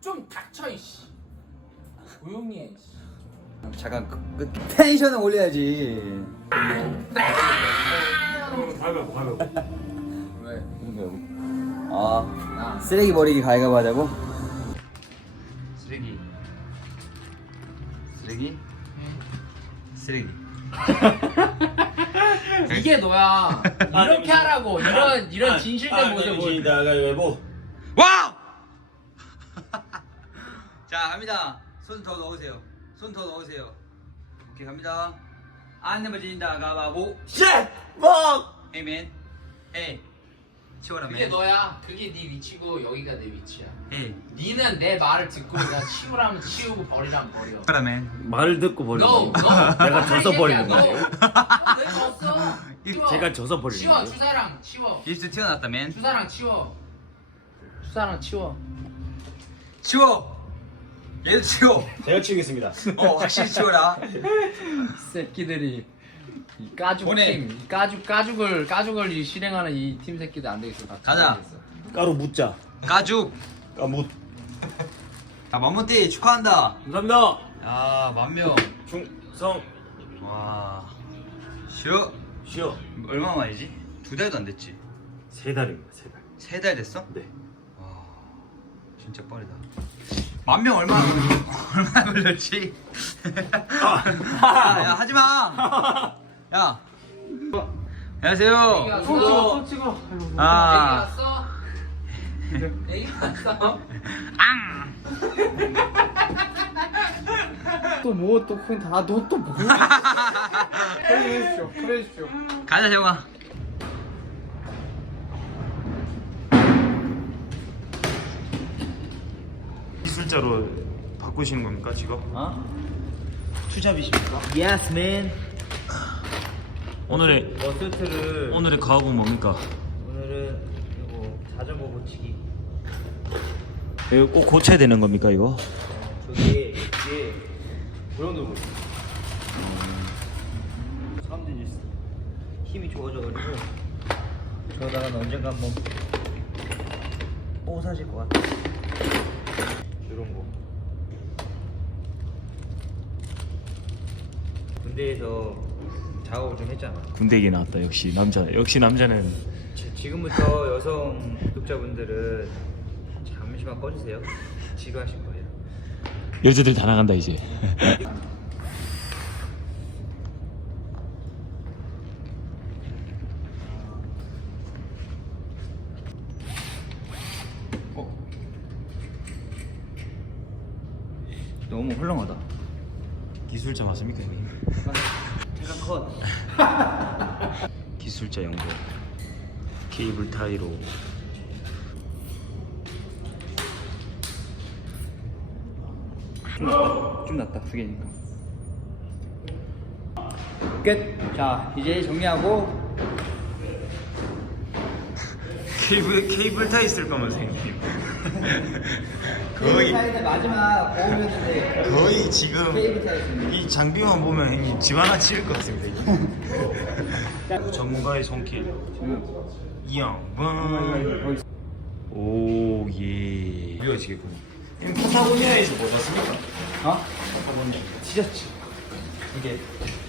아좀 닥쳐 이씨. 조용히 해 이씨. 잠깐 그, 그 텐션을 올려야지. 왜? 아 쓰레기 버리기 가위가위 하자고? 쓰레기. 쓰레기? 쓰레기. 이게 너야. 이렇게 하라고. 이런 이런 진실된 모습 보여 가위바위보. 와우! 자 갑니다 손 더 넣으세요 손 더 넣으세요 오케이 갑니다 안 넘어진다 가바보 쉣! 멍! 에이맨 에이 치워라 그게 맨 너야 그게 네 위치고 여기가 내 위치야 에이 니는 내 말을 듣고 내가 치우라면 치우고 버리라면 버려 치워라 맨 말을 듣고 버리는 No, 거예요? no. 내가 져서 버리는 no. 거예요? 어, 내가 졌어. 치워. 제가 져서 버리는 치워 거예요? 주사랑 치워. 일수 튀어났다 맨 주사랑 치워. 주사랑 치워. 치워 얘도 치워. 제가 치우겠습니다. 어 확실히 치워라. 이 새끼들이 이 까죽 보내. 팀, 이 까죽 까죽을 까죽을 이 실행하는 이 팀 새끼들 안 되겠어. 다 가자. 되겠어. 까루 묻자. 가죽. 까묻. 자 맘모띠 축하한다. 감사합니다. 야 만명 충성. 와. 쉬어. 쉬어. 얼마 만이지? 두 달도 안 됐지? 세 달입니다 세 달. 세 달 됐어? 네. 와 진짜 빠르다 만 명 얼마 얼마 걸렸지? 야, 야 하지 마 야 안녕하세요 왔어? 아 애기 왔어? 애기 왔어? 또뭐 또 그냥 다너 또 뭐야? 그래 주십시오. 그래 주십시오. 가자 재영아 기술자로 바꾸시는 겁니까 지금? 어? 투잡이십니까? Yes man 오늘의 어세트를 오늘의 가업은 뭡니까? 오늘은 이거 자전거 고치기 이거 꼭 고쳐야 되는 겁니까 이거? 저기 이게 고용도구 사람들이 힘이 좋아져가지고 저러다가 언젠가 한번 뽀사질 것 같아 이런 거. 군대에서 작업을 좀 했잖아. 군대 얘기 나왔다 역시 남자. 역시 남자는 지- 지금부터 여성 구독자분들은 잠시만 꺼주세요. 지루하실 거예요. 여자들 다 나간다 이제 너무 헐렁하다. 기술자 맞습니까 형님? 제가 컷. 기술자 연구 케이블 타이로. 좀 낫다. 두 개니까. 끝 자 이제 정리하고. 케이블 케이블 타이 쓸 거면서 형님 케이블 타이는 마지막 보험이었는데 거의 지금 이 장비만 보면 형님 집 하나 지을 것 같습니다 이게. 전문가의 손길. 이양반 오예. 이어지겠군요. 형님 파타고니아에서 뭐 샀습니까? 어? 지졌지. 이게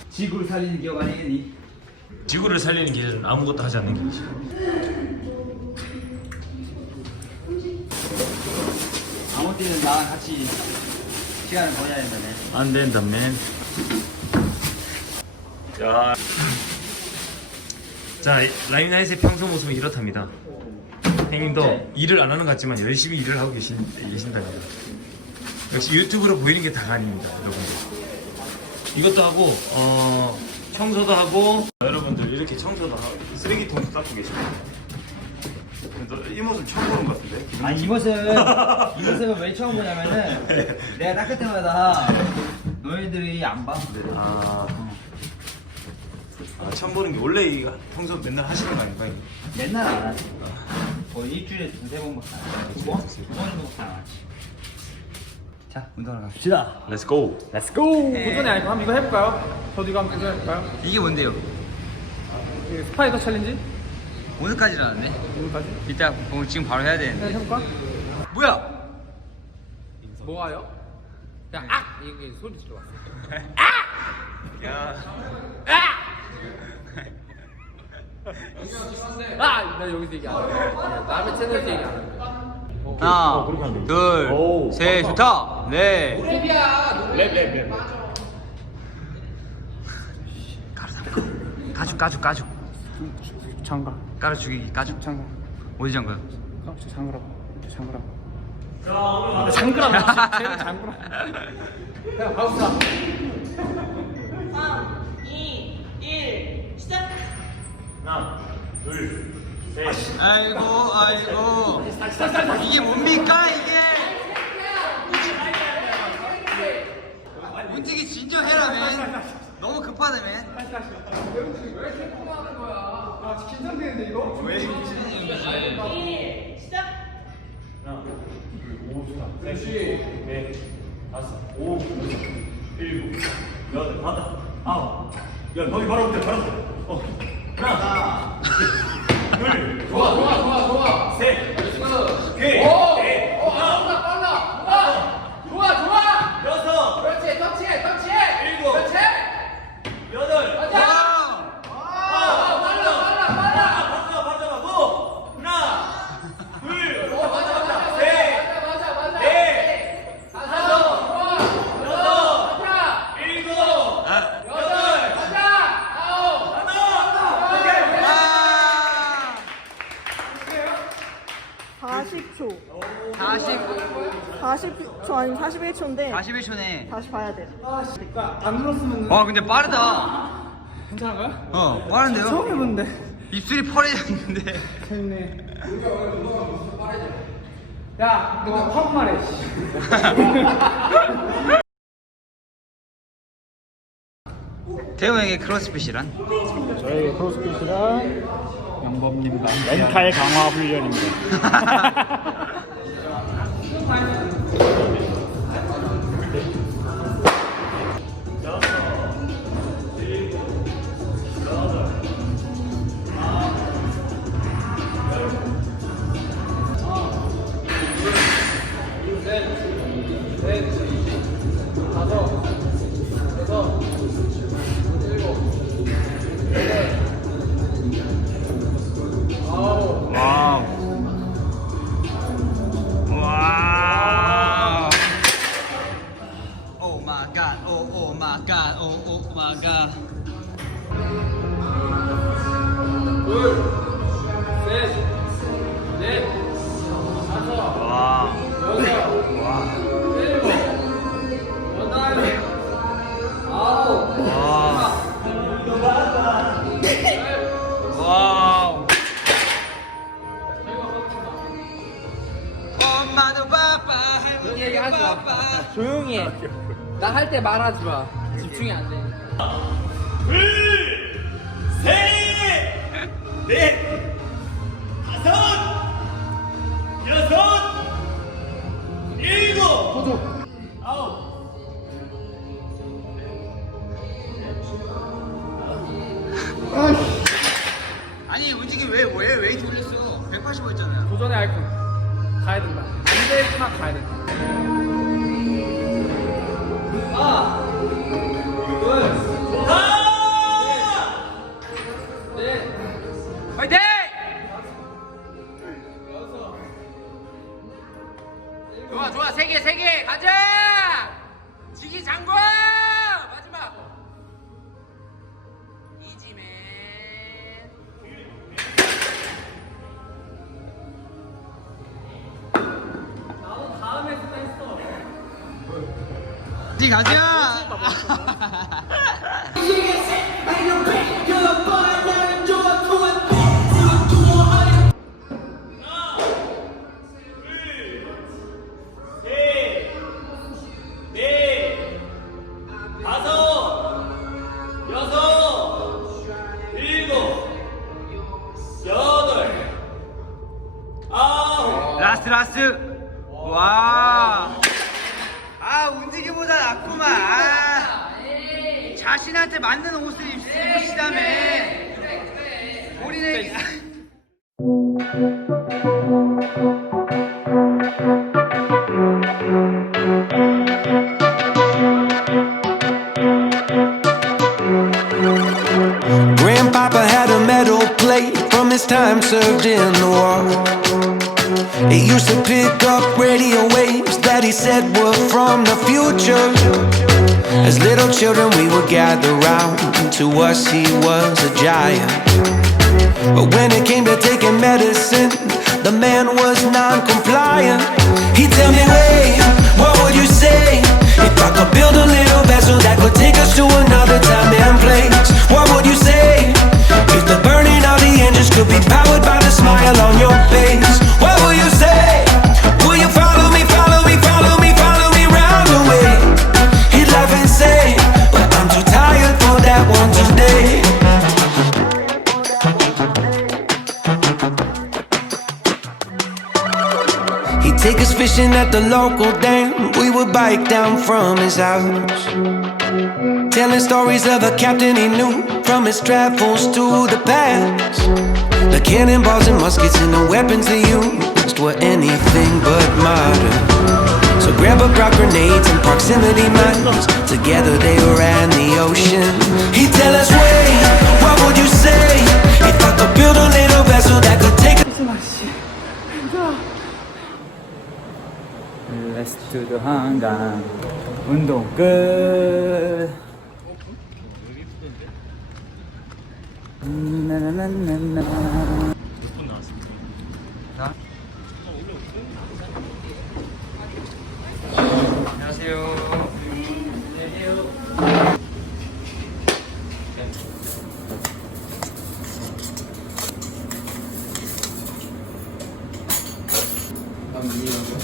지구를 살리는 기업 아니겠니? 지구를 살리는 길은 아무것도 하지 않는 길이죠 때는 나랑 같이 시간을 보내야 된다네. 안 된다맨. 자, 자 라임나잇의 평소 모습은 이렇답니다. 형님도 네. 일을 안 하는 것 같지만 열심히 일을 하고 계신, 계신답니다. 역시 유튜브로 보이는 게 다가 아닙니다 여러분들 이것도 하고 어, 청소도 하고 여러분들 이렇게 청소도 하고 쓰레기통도 닦고 계십니다. 너 이 모습 처음 보는 것 같은데 아니 이 모습 이 모습은 왜 처음 보냐면은 내가 닦을 때마다 너희들이 안 봐 아, 아 처음 보는 게 원래 이 평소 맨날 하시는 거 아닌가? 이거? 맨날 안 하지 뭐 일주일에 두세 번밖에 안 하지 뭐? 두 번밖에 안 하지 자 운동하러 갑시다 Let's go. Let's go 도전이 아니고 한번 이거 해볼까요? 저도 이거 한번 도전해볼까요? 이게 뭔데요? 이게 스파이더 챌린지? 오늘까지 일어났네. 오늘까지? 이따 오늘 지금 바로 해야 되는데. 그냥 해볼까? 뭐야? 뭐가요? 야, 악! 이게 소리 들어왔어. 야. 아! 나 여기서 얘기 안 해. 남의 채널에서 얘기 안 해. 하나, 둘, 셋, 좋다. 네. 랩랩랩 가죽, 가죽, 가죽. 장가. 깔아 죽이기, 가죽. 장가. 어디? 어, 저 장그라고. 저 장그라고. 장그라고. 쟤는 장그라고. 야, 박수다. 3, 2, 1, 시작! 하나 둘셋 아이고, 아이고. 이게 뭡니까, 이게? 움직이 진정해라, 맨. 너무 급하다, 맨. 긴장되는데 이거? 왜 이렇게 1, 시작! 하나 둘 오 좋다 셋 넷 다섯 오 일곱 여덟 다섯 아홉 야 너희 바로 못해 바로 못해 어 하나 둘 좋아, 좋아. 셋, 나이스. 넷, 오! 넷, 오, 빨라, 빨라. 빨라. 좋아, 좋아. 여섯, 그렇지, 터치해, 터치해. 일곱. 그렇지. 여덟, 가자. 아, 빨라, 빨라, 빨라. 박수가 받아가고 하나, 둘, 어, 맞아, 맞아, 셋, 맞아, 맞아, 맞아. 넷, 다섯, 좋아. 여섯, 가자. 일곱, 여덟, 가자. 아홉. 하나, 오케이. 아! 40초. 40, 40초 아니면 41초인데 41초네. 다시 봐야 돼. 안 눌렀으면 와, 근데 빠르다. 괜찮은가요? 어, 빠른데요? 처음 해보는데. 입술이 펄해졌는데. 재밌네. 야, 너 확 말해. 씨. 대웅에게 크로스핏이란? 저희 크로스핏이랑 영범님과 멘탈 강화 훈련입니다. 나 할 때 말하지 마. 집중이 안 돼. 둘, 셋, 넷, 다섯, 여섯, 일곱, 아홉. 아니 움직임 왜왜 웨이트 올렸어? 185 했잖아요. 도전의 아이콘. 가야 된다. 안될까 가야 된다. 니가 served in the war. It used to pick up radio waves that he said were from the future. As little children, we would gather round. To us, he was a giant. But when it came to taking medicine, the man was non compliant. He'd take us fishing at the local dam. We would bike down from his house. Telling stories of a captain he knew from his travels to the past. The cannonballs and muskets and the weapons they used were anything but modern. So grab a crowd grenades and proximity mines. Together they ran the ocean. He'd tell us, wait, what would you say if I could build a little vessel that could take 레스트도 한강 운동 끝 나나나나나 안녕하세요.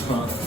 사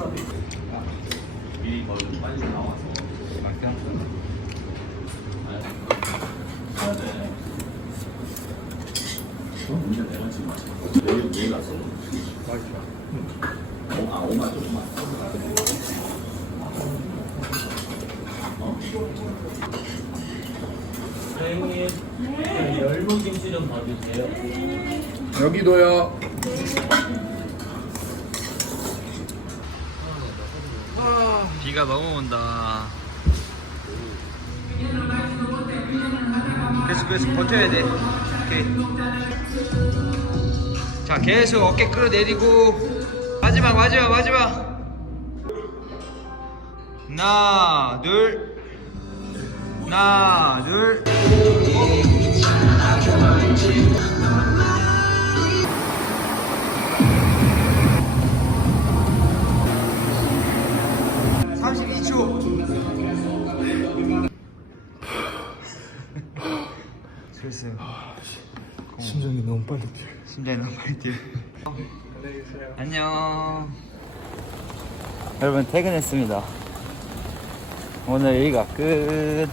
여기도요. 비가 너무 온다. 계속 계속 버텨야 돼. 오케이. 자, 계속 어깨 끌어내리고 마지막 마지막 마지막. 하나, 둘. 하나, 둘. 슬슬 심장이 너무 빨리 뛰어. 심장이 너무 많이 뛰어 안녕. 여러분 퇴근했습니다. 오늘 일과 끝